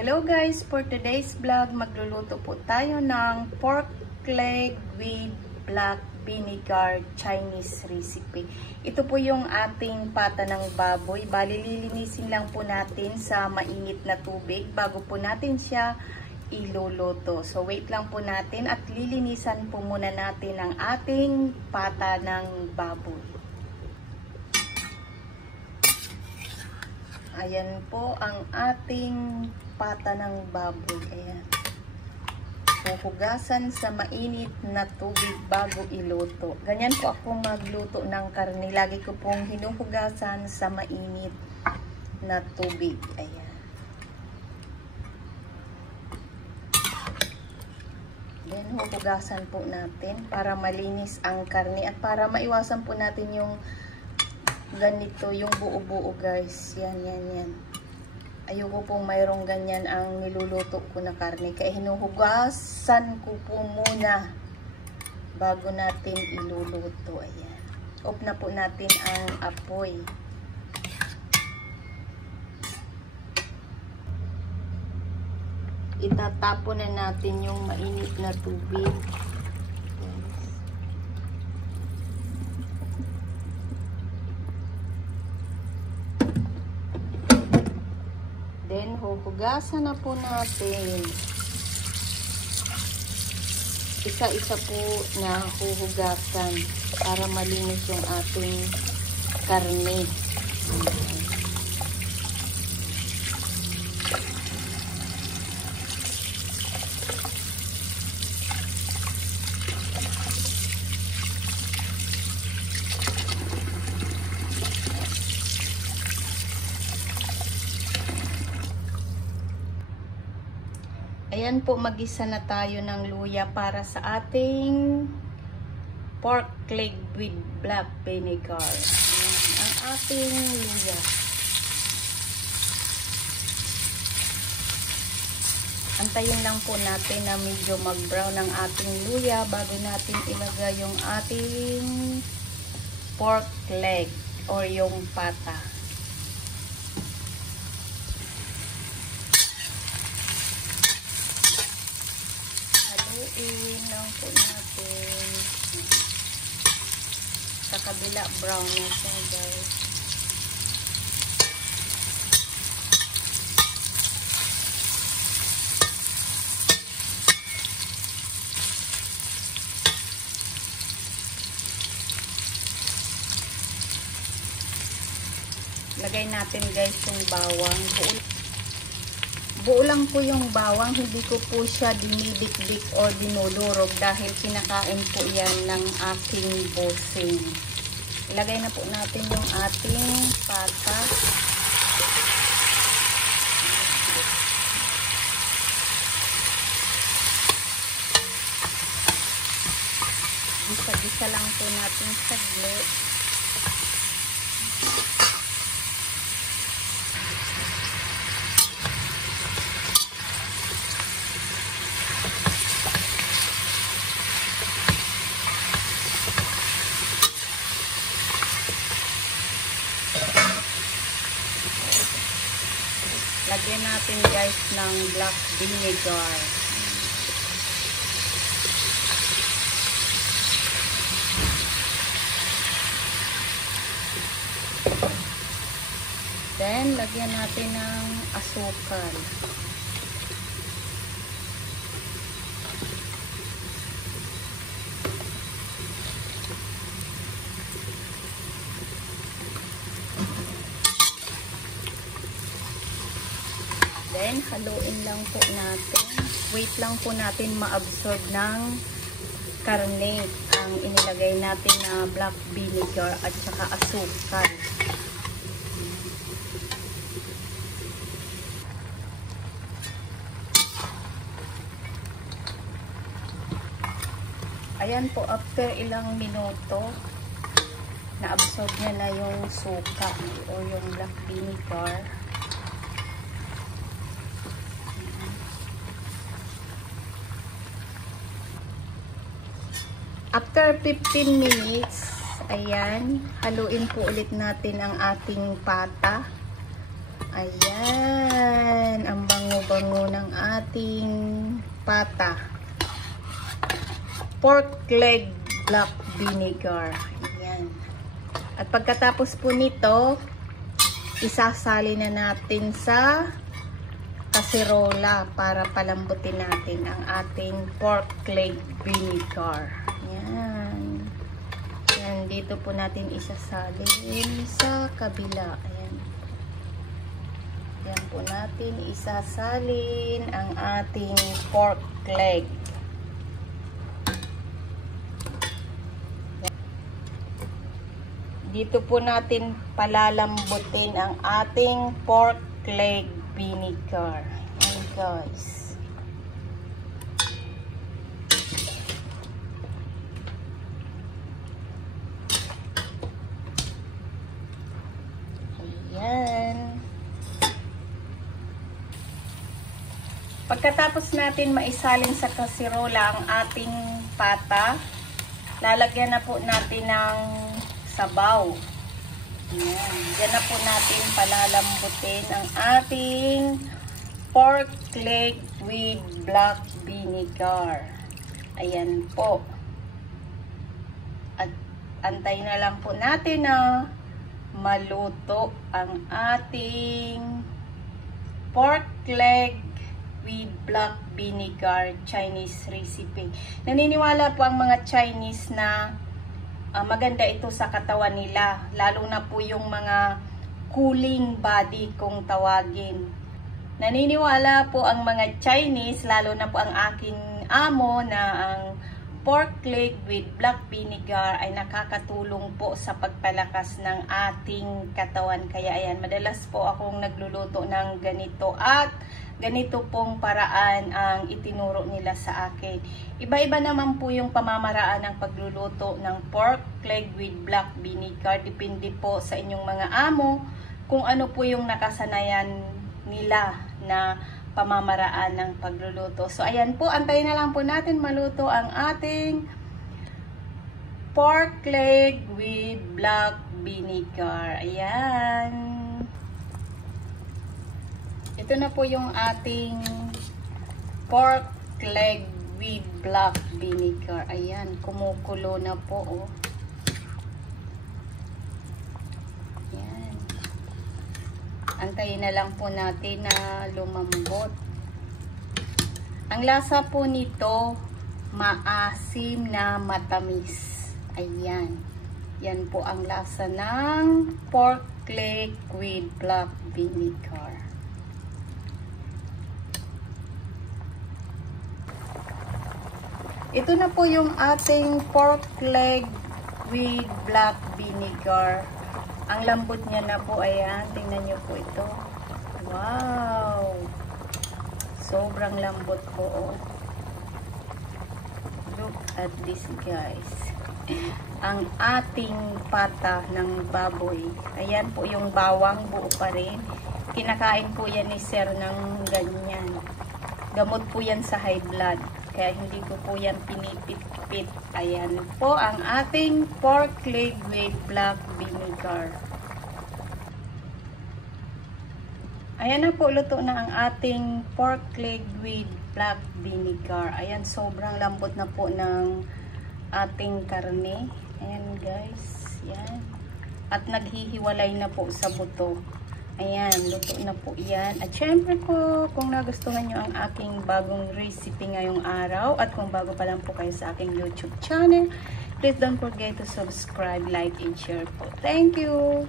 Hello guys, for today's vlog, magluluto po tayo ng pork leg with black vinegar Chinese recipe. Ito po yung ating pata ng baboy. Bali, lilinisin lang po natin sa mainit na tubig bago po natin siya iluluto. So wait lang po natin at lilinisan po muna natin ang ating pata ng baboy. Ayan po ang ating pata ng baboy. Ayan. Huhugasan sa mainit na tubig bago iluto. Ganyan po ako magluto ng karne. Lagi ko pong hinuhugasan sa mainit na tubig. Ayan. Then, huhugasan po natin para malinis ang karne at para maiwasan po natin yung ganito, yung buo-buo guys. Yan. Ayoko pong mayroong ganyan ang niluluto ko na karne. Kaya hinuhugasan ko po muna bago natin iluluto. Ayan. Off na po natin ang apoy. Itatapon na natin yung mainit na tubig. Then, huhugasan na po natin. Isa-isa po na huhugasan para malinis yung ating karne. Ayan po, magisa na tayo ng luya para sa ating pork leg with black vinegar. Ayan, ang ating luya. Antayin lang po natin na medyo mag-brown ang ating luya bago natin ilagay yung ating pork leg or yung pata. Lang po natin sa kabila, brown na siya guys. Lagay natin guys yung bawang. Buo lang po yung bawang, hindi ko po siya dinidikdik o dinudurog dahil kinakain po yan ng aking bossing. Ilagay na po natin yung ating pata. Gisa-gisa lang po natin saglit. Lagyan natin guys ng black vinegar. Then, lagyan natin ng asukal. Then, haluin lang po natin. Wait lang po natin ma-absorb ng karne ang inilagay natin na black vinegar at saka asukal. Ayan po, after ilang minuto, na-absorb niya na yung suka o yung black vinegar. After 15 minutes, ayan, haluin po ulit natin ang ating pata. Ayan, ang bango-bango bango ng ating pata. Pork leg black vinegar. Ayan. At pagkatapos po nito, isasali na natin sa kaserola para palambutin natin ang ating pork leg vinegar. Ayan. Ayan, dito po natin isasalin sa kabila. Ayan. Ayan po natin isasalin ang ating pork leg. Dito po natin palalambutin ang ating pork leg vinegar. Ayan guys. Ayan. Pagkatapos natin maisalin sa kasirola ang ating pata, lalagyan na po natin ng sabaw. Ayan. Diyan na po natin palalambutin ang ating pork leg with black vinegar. Ayan po. At antayin na lang po natin na maluto ang ating pork leg with black vinegar Chinese recipe. Naniniwala po ang mga Chinese na maganda ito sa katawan nila, lalo na po yung mga cooling body kung tawagin. Naniniwala po ang mga Chinese, lalo na po ang aking amo, na ang pork leg with black vinegar ay nakakatulong po sa pagpalakas ng ating katawan. Kaya ayan, madalas po akong nagluluto ng ganito at ganito pong paraan ang itinuro nila sa akin. Iba-iba naman po yung pamamaraan ng pagluluto ng pork leg with black vinegar. Depende po sa inyong mga amo kung ano po yung nakasanayan nila na pamamaraan ng pagluluto. So ayan po, antayin na lang po natin maluto ang ating pork leg with black vinegar. Ayan. Ito na po yung ating pork leg with black vinegar. Ayan, kumukulo na po, oh. Ayan. Antayin na lang po natin na lumambot. Ang lasa po nito, maasim na matamis. Ayan. Yan po ang lasa ng pork leg with black vinegar. Ito na po yung ating pork leg with black vinegar. Ang lambot niya na po, ayan. Tingnan niyo po ito. Wow! Sobrang lambot po, oh. Look at this, guys. Ang ating pata ng baboy. Ayan po yung bawang, buo pa rin. Kinakain po yan ni Sir ng ganyan. Gamot po yan sa high blood. Kaya hindi ko po yan pinipit-pit. Ayan po ang ating pork leg with black vinegar. Ayan na po, luto na ang ating pork leg with black vinegar. Ayan, sobrang lambot na po ng ating karne. Ayan guys, yan. At naghihiwalay na po sa buto. Ayan, luto na po yan. At syempre po, kung nagustuhan nyo ang aking bagong recipe ngayong araw, at kung bago pa lang po kayo sa aking YouTube channel, please don't forget to subscribe, like, and share po. Thank you!